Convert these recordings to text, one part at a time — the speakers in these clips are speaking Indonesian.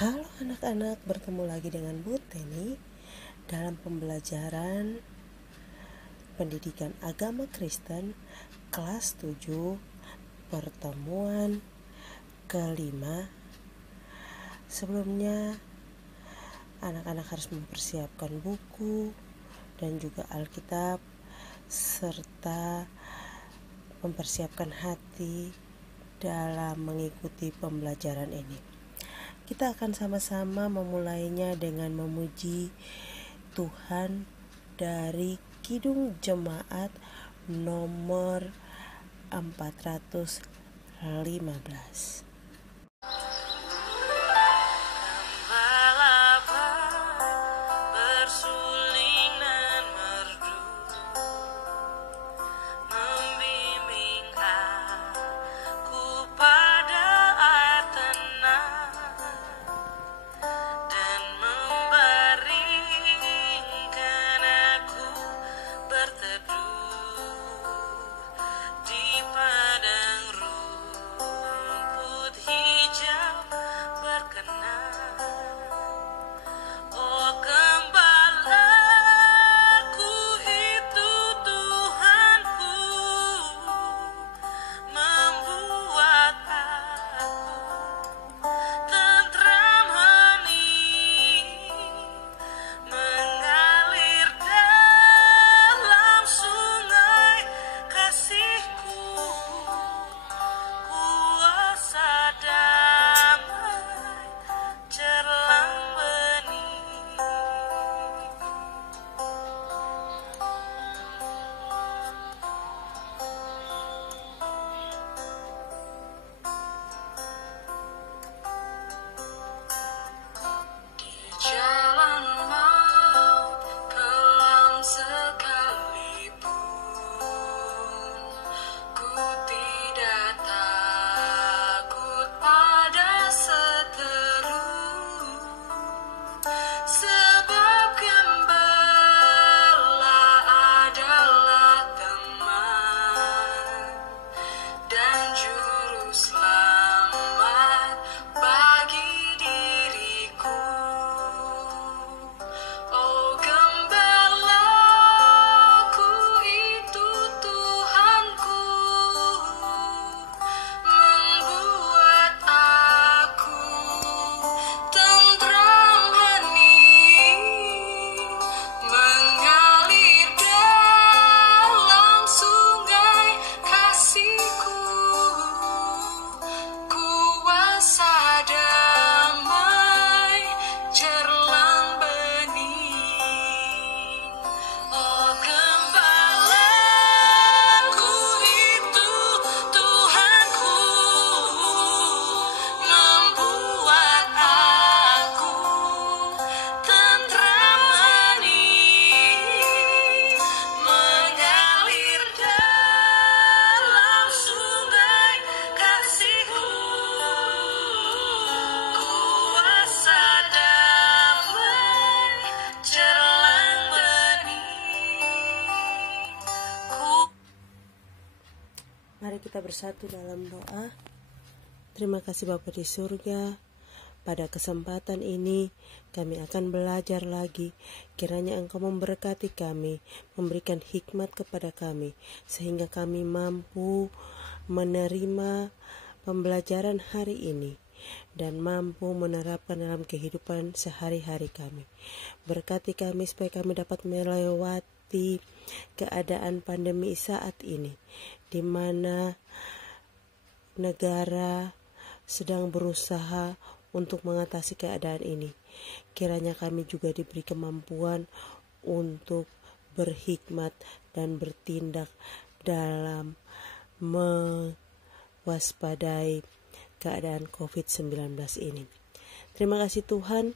Halo anak-anak, bertemu lagi dengan Bu Teni dalam pembelajaran Pendidikan Agama Kristen kelas 7 pertemuan kelima. Sebelumnya anak-anak harus mempersiapkan buku dan juga Alkitab serta mempersiapkan hati dalam mengikuti pembelajaran ini. Kita akan sama-sama memulainya dengan memuji Tuhan dari Kidung Jemaat nomor 415. Mari kita bersatu dalam doa. Terima kasih Bapa di surga. Pada kesempatan ini kami akan belajar lagi. Kiranya Engkau memberkati kami, memberikan hikmat kepada kami, sehingga kami mampu menerima pembelajaran hari ini dan mampu menerapkan dalam kehidupan sehari-hari kami. Berkati kami supaya kami dapat melewati keadaan pandemi saat ini, di mana negara sedang berusaha untuk mengatasi keadaan ini. Kiranya kami juga diberi kemampuan untuk berhikmat dan bertindak dalam mewaspadai keadaan COVID-19 ini. Terima kasih Tuhan,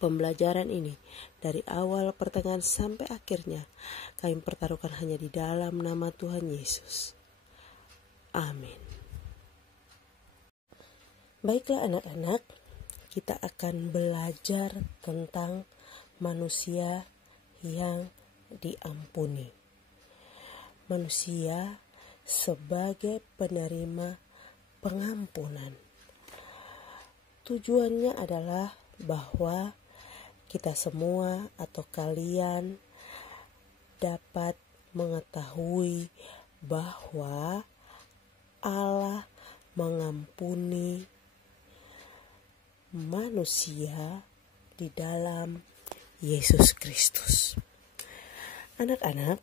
pembelajaran ini dari awal, pertengahan sampai akhirnya kami pertaruhkan hanya di dalam nama Tuhan Yesus. Amin. Baiklah anak-anak, kita akan belajar tentang manusia yang diampuni. Manusia sebagai penerima pengampunan. Tujuannya adalah bahwa kita semua atau kalian dapat mengetahui bahwa Allah mengampuni manusia di dalam Yesus Kristus. Anak-anak,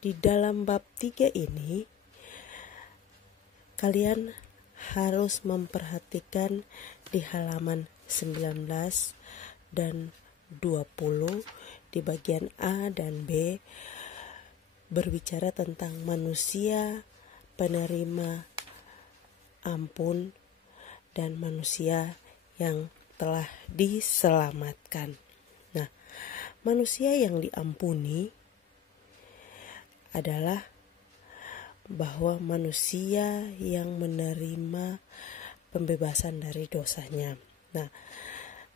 di dalam bab 3 ini kalian harus memperhatikan di halaman 19 dan 20 di bagian A dan B berbicara tentang manusia penerima ampun dan manusia yang telah diselamatkan. Nah, manusia yang diampuni adalah bahwa manusia yang menerima pembebasan dari dosanya. Nah,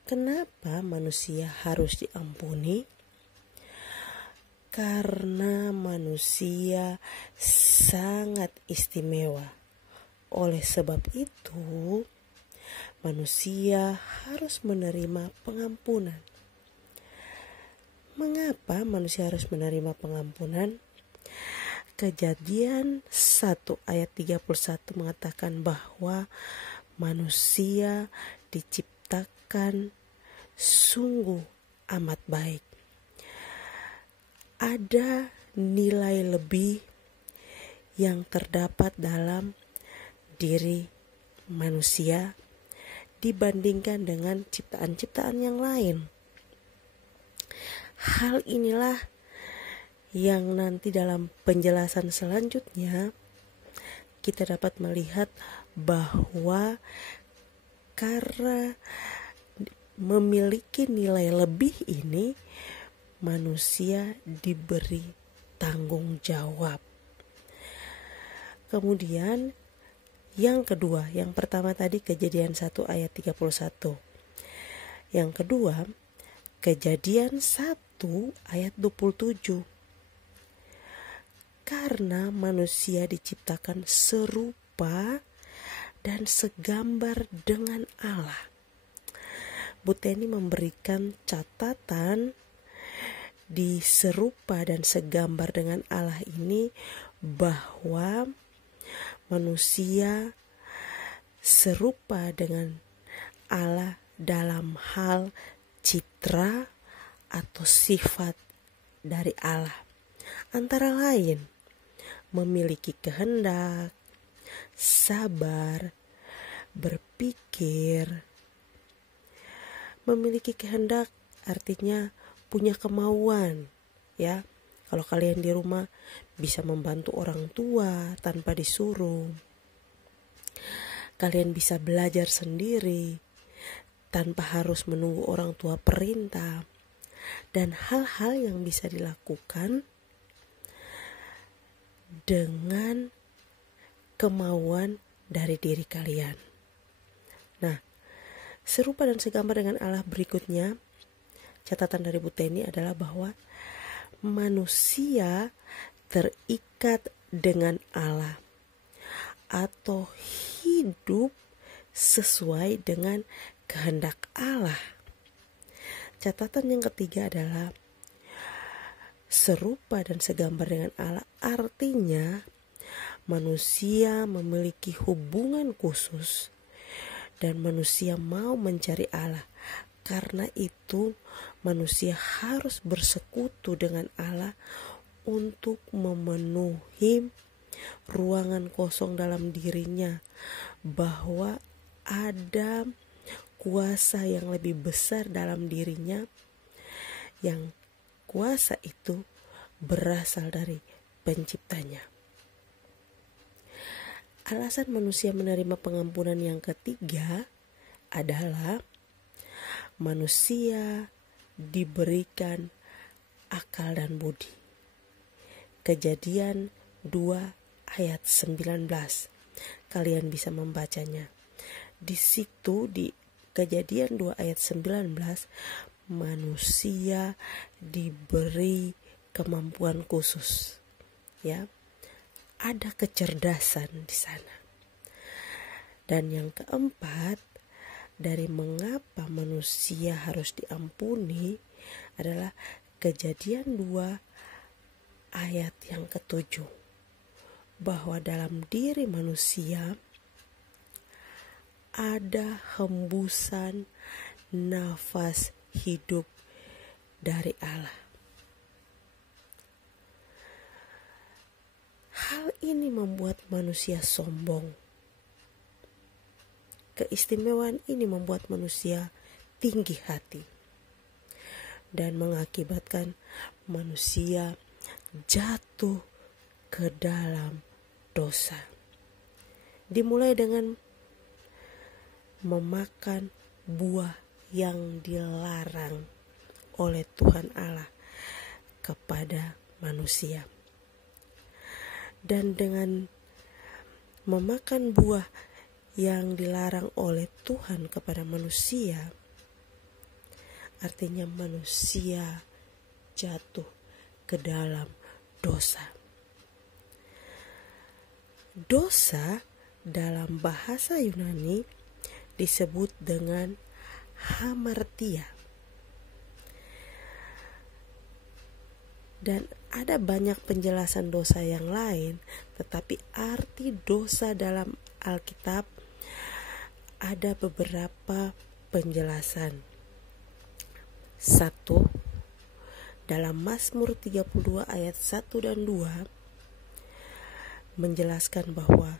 kenapa manusia harus diampuni? Karena manusia sangat istimewa. Oleh sebab itu, manusia harus menerima pengampunan. Mengapa manusia harus menerima pengampunan? Kejadian 1 ayat 31 mengatakan bahwa manusia diciptakan sungguh amat baik. Ada nilai lebih yang terdapat dalam diri manusia dibandingkan dengan ciptaan-ciptaan yang lain. Hal inilah yang nanti dalam penjelasan selanjutnya kita dapat melihat bahwa karena memiliki nilai lebih ini, manusia diberi tanggung jawab. Kemudian yang kedua, yang pertama tadi Kejadian 1 ayat 31. Yang kedua, Kejadian 1 ayat 27. Karena manusia diciptakan serupa dan segambar dengan Allah. Bu Teni memberikan catatan di serupa dan segambar dengan Allah ini bahwa manusia serupa dengan Allah dalam hal citra atau sifat dari Allah. Antara lain, memiliki kehendak, sabar, berpikir. Memiliki kehendak artinya punya kemauan, ya. Kalau kalian di rumah bisa membantu orang tua tanpa disuruh. Kalian bisa belajar sendiri tanpa harus menunggu orang tua perintah. Dan hal-hal yang bisa dilakukan dengan kemauan dari diri kalian. Nah, serupa dan segambar dengan Allah berikutnya, catatan dari Bu Teni adalah bahwa manusia terikat dengan Allah atau hidup sesuai dengan kehendak Allah. Catatan yang ketiga adalah serupa dan segambar dengan Allah, artinya manusia memiliki hubungan khusus dan manusia mau mencari Allah. Karena itu manusia harus bersekutu dengan Allah untuk memenuhi ruangan kosong dalam dirinya, bahwa ada kuasa yang lebih besar dalam dirinya, yang kuasa itu berasal dari penciptanya. Alasan manusia menerima pengampunan yang ketiga adalah manusia diberikan akal dan budi. Kejadian 2 ayat 19. Kalian bisa membacanya. Di situ di Kejadian 2 ayat 19, manusia diberi kemampuan khusus, ya. Ada kecerdasan di sana. Dan yang keempat, dari mengapa manusia harus diampuni adalah Kejadian 2 ayat yang ke-7, bahwa dalam diri manusia ada hembusan nafas hidup dari Allah. Hal ini membuat manusia sombong. Keistimewaan ini membuat manusia tinggi hati dan mengakibatkan manusia jatuh ke dalam dosa. Dimulai dengan memakan buah yang dilarang oleh Tuhan Allah kepada manusia. Dan dengan memakan buah yang dilarang oleh Tuhan kepada manusia, artinya manusia jatuh ke dalam dosa. Dosa dalam bahasa Yunani disebut dengan hamartia. Dan ada banyak penjelasan dosa yang lain, tetapi arti dosa dalam Alkitab ada beberapa penjelasan. 1. Dalam Mazmur 32 ayat 1 dan 2 menjelaskan bahwa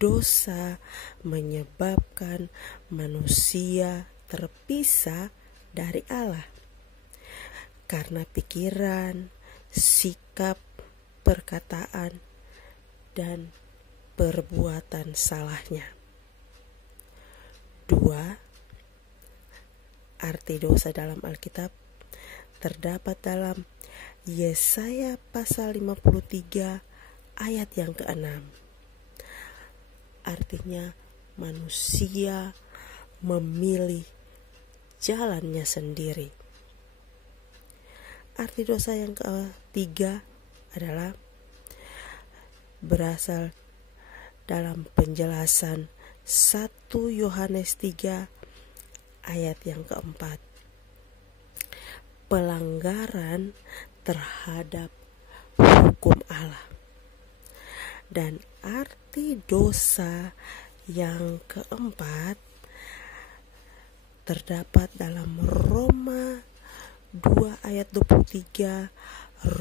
dosa menyebabkan manusia terpisah dari Allah karena pikiran, sikap, perkataan, dan perbuatan salahnya. 2. Arti dosa dalam Alkitab terdapat dalam Yesaya pasal 53 ayat yang ke-6. Artinya manusia memilih jalannya sendiri. Arti dosa yang ketiga adalah berasal dalam penjelasan 1 Yohanes 3 ayat yang keempat. Pelanggaran terhadap hukum Allah. Dan arti dosa yang keempat terdapat dalam Roma 2 ayat 23,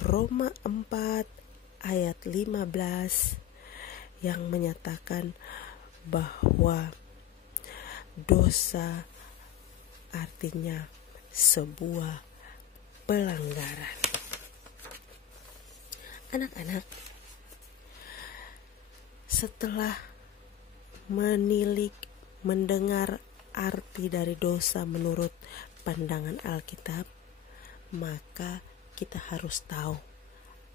Roma 4 ayat 15 yang menyatakan bahwa dosa artinya sebuah pelanggaran. Anak-anak, setelah mendengar arti dari dosa menurut pandangan Alkitab, maka kita harus tahu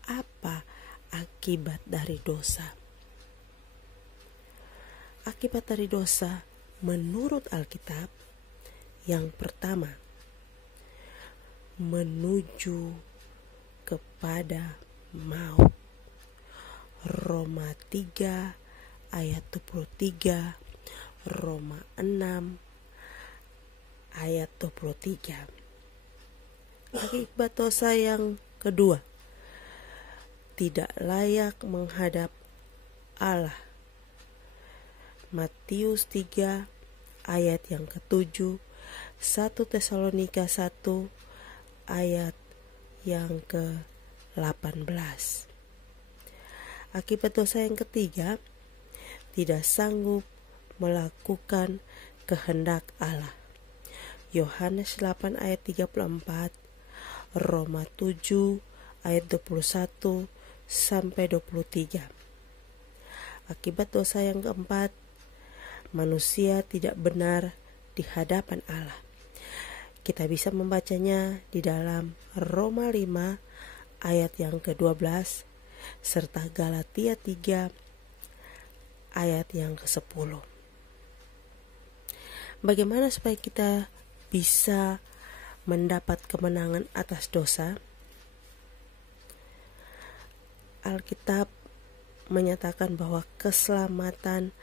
apa akibat dari dosa. Akibat dari dosa menurut Alkitab, yang pertama, menuju kepada maut. Roma 3 ayat 23, Roma 6 ayat 23. Akibat dosa yang kedua, tidak layak menghadap Allah. Matius 3 ayat yang ke-7, 1 Tesalonika 1 ayat yang ke-18. Akibat dosa yang ketiga, tidak sanggup melakukan kehendak Allah. Yohanes 8 ayat 34, Roma 7 ayat 21 sampai 23. Akibat dosa yang keempat, manusia tidak benar di hadapan Allah. Kita bisa membacanya di dalam Roma 5 ayat yang ke-12 serta Galatia 3 ayat yang ke-10. Bagaimana supaya kita bisa mendapat kemenangan atas dosa? Alkitab menyatakan bahwa keselamatan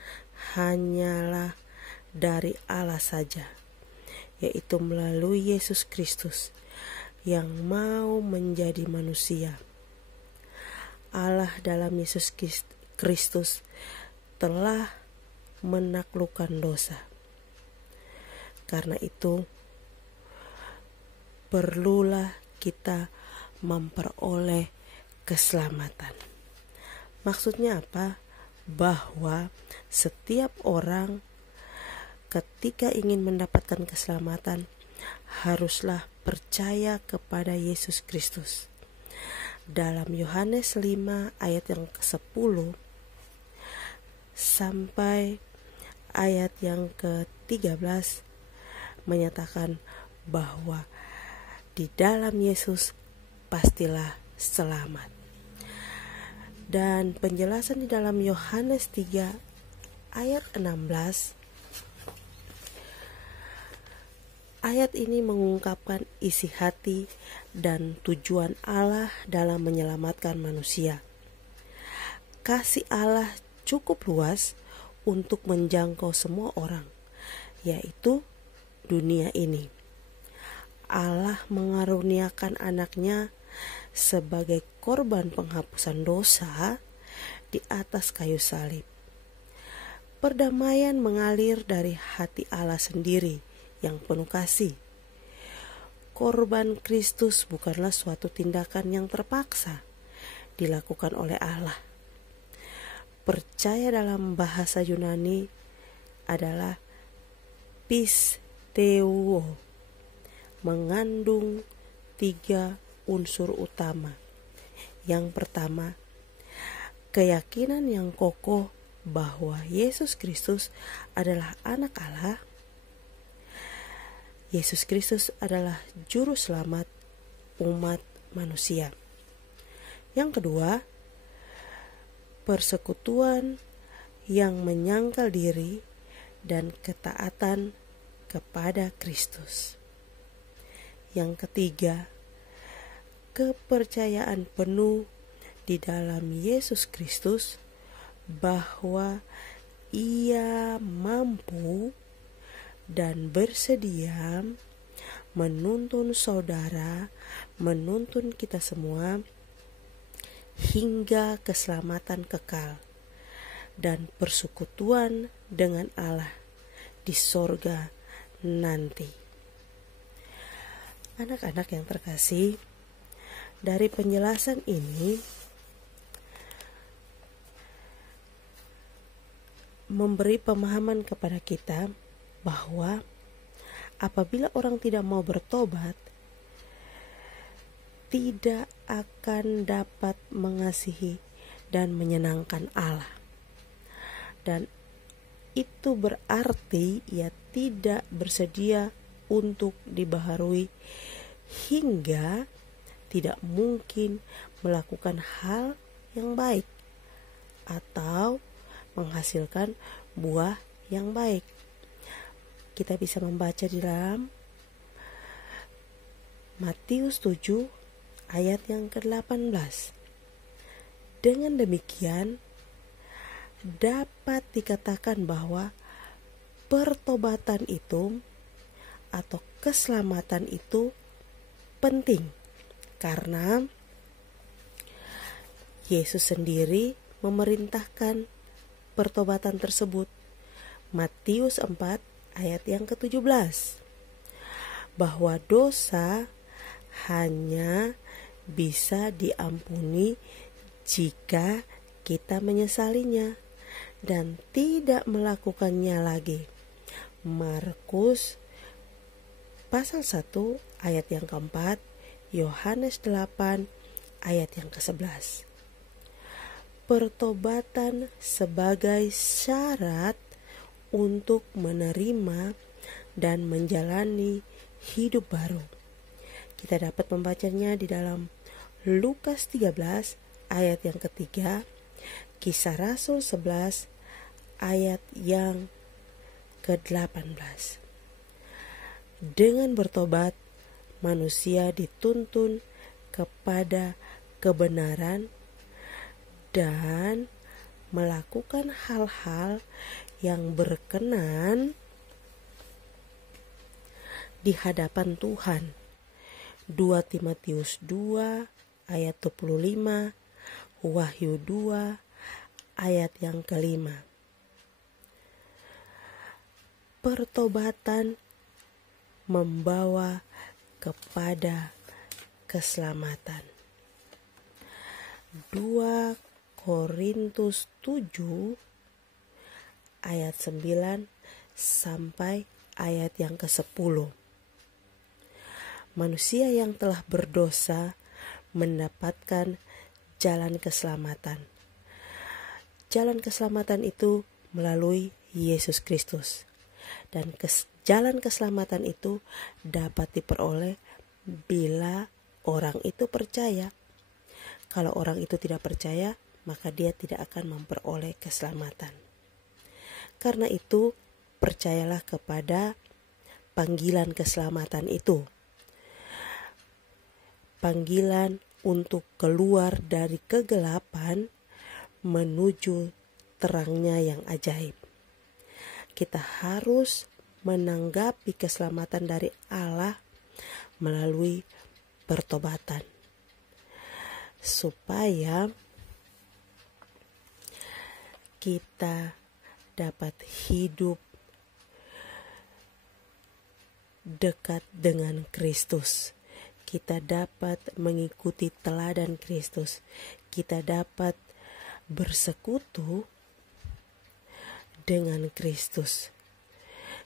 hanyalah dari Allah saja, yaitu melalui Yesus Kristus yang mau menjadi manusia. Allah dalam Yesus Kristus telah menaklukkan dosa. Karena itu, perlulah kita memperoleh keselamatan. Maksudnya apa? Bahwa setiap orang ketika ingin mendapatkan keselamatan haruslah percaya kepada Yesus Kristus. Dalam Yohanes 5 ayat yang ke-10 sampai ayat yang ke-13 menyatakan bahwa di dalam Yesus pastilah selamat. Dan penjelasan di dalam Yohanes 3 ayat 16, ayat ini mengungkapkan isi hati dan tujuan Allah dalam menyelamatkan manusia. Kasih Allah cukup luas untuk menjangkau semua orang, yaitu dunia ini. Allah mengaruniakan anaknya sebagai korban penghapusan dosa di atas kayu salib. Perdamaian mengalir dari hati Allah sendiri yang penuh kasih. Korban Kristus bukanlah suatu tindakan yang terpaksa dilakukan oleh Allah. Percaya dalam bahasa Yunani adalah pisteuo, mengandung 3 unsur utama. Yang pertama, keyakinan yang kokoh bahwa Yesus Kristus adalah anak Allah. Yesus Kristus adalah juru selamat umat manusia. Yang kedua, persekutuan yang menyangkal diri dan ketaatan kepada Kristus. Yang ketiga, kepercayaan penuh di dalam Yesus Kristus bahwa Ia mampu dan bersedia menuntun saudara, menuntun kita semua hingga keselamatan kekal dan persekutuan dengan Allah di sorga nanti. Anak-anak yang terkasih, dari penjelasan ini memberi pemahaman kepada kita bahwa apabila orang tidak mau bertobat, tidak akan dapat mengasihi dan menyenangkan Allah. Dan itu berarti ia tidak bersedia untuk dibaharui hingga tidak mungkin melakukan hal yang baik atau menghasilkan buah yang baik. Kita bisa membaca di dalam Matius 7 ayat yang ke-18. Dengan demikian dapat dikatakan bahwa pertobatan itu atau keselamatan itu penting karena Yesus sendiri memerintahkan pertobatan tersebut. Matius 4 ayat yang ke-17, bahwa dosa hanya bisa diampuni jika kita menyesalinya dan tidak melakukannya lagi. Markus pasal 1 ayat yang keempat, Yohanes 8 ayat yang ke-11. Pertobatan sebagai syarat untuk menerima dan menjalani hidup baru. Kita dapat membacanya di dalam Lukas 13 ayat yang ketiga, Kisah Rasul 11 ayat yang ke-18. Dengan bertobat, manusia dituntun kepada kebenaran dan melakukan hal-hal yang berkenan di hadapan Tuhan. 2 Timotius 2 ayat 25, Wahyu 2 ayat yang kelima. Pertobatan membawa kepada keselamatan. 2 Korintus 7 ayat 9 sampai ayat yang ke-10. Manusia yang telah berdosa mendapatkan jalan keselamatan. Jalan keselamatan itu melalui Yesus Kristus. Dan jalan keselamatan itu dapat diperoleh bila orang itu percaya. Kalau orang itu tidak percaya, maka dia tidak akan memperoleh keselamatan. Karena itu, percayalah kepada panggilan keselamatan itu. Panggilan untuk keluar dari kegelapan menuju terangnya yang ajaib. Kita harus menanggapi keselamatan dari Allah melalui pertobatan, supaya kita dapat hidup dekat dengan Kristus. Kita dapat mengikuti teladan Kristus. Kita dapat bersekutu dengan Kristus.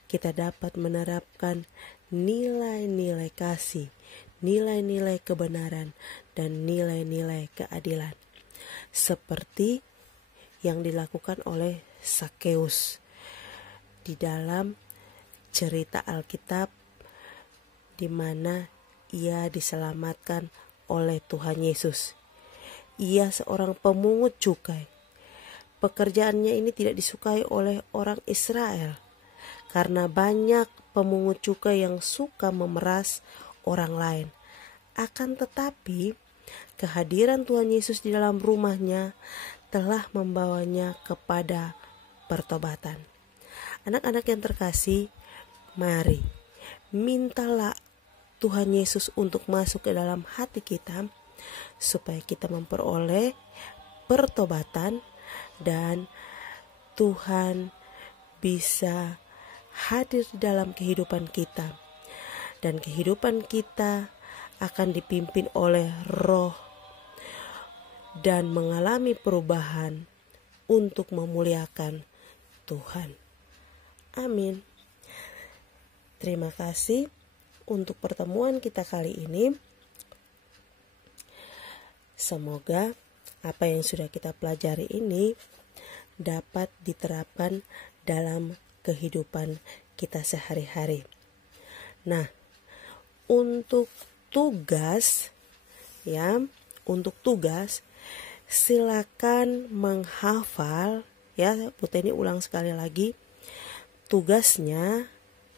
Kita dapat menerapkan nilai-nilai kasih, nilai-nilai kebenaran, dan nilai-nilai keadilan. Seperti yang dilakukan oleh Sakeus di dalam cerita Alkitab, di mana ia diselamatkan oleh Tuhan Yesus. Ia seorang pemungut cukai. Pekerjaannya ini tidak disukai oleh orang Israel, karena banyak pemungut cukai yang suka memeras orang lain. Akan tetapi, kehadiran Tuhan Yesus di dalam rumahnya telah membawanya kepada pertobatan. Anak-anak yang terkasih, mari mintalah Tuhan Yesus untuk masuk ke dalam hati kita, supaya kita memperoleh pertobatan dan Tuhan bisa hadir di dalam kehidupan kita. Dan kehidupan kita akan dipimpin oleh Roh dan mengalami perubahan untuk memuliakan Tuhan. Amin. Terima kasih untuk pertemuan kita kali ini. Semoga apa yang sudah kita pelajari ini dapat diterapkan dalam kehidupan kita sehari-hari. Nah, untuk tugas silakan menghafal ya. Puteni ulang sekali lagi. Tugasnya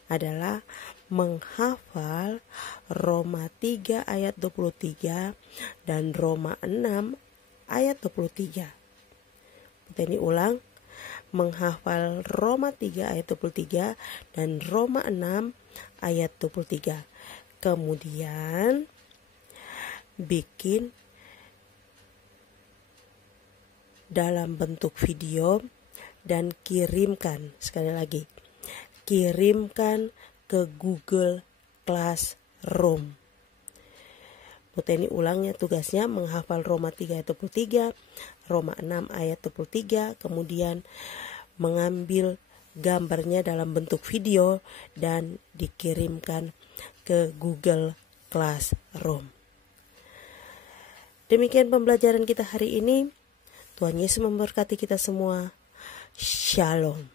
adalah menghafal Roma 3 ayat 23 dan Roma 6 ayat 23. Puteni ulang, menghafal Roma 3 ayat 23 dan Roma 6 ayat 23. Kemudian bikin dalam bentuk video dan kirimkan, sekali lagi, kirimkan ke Google Classroom. Puteni ulangnya, tugasnya menghafal Roma 3 ayat 23, Roma 6 ayat 23, kemudian mengambil gambarnya dalam bentuk video dan dikirimkan ke Google Classroom. Demikian pembelajaran kita hari ini. Tuhan Yesus memberkati kita semua. Shalom.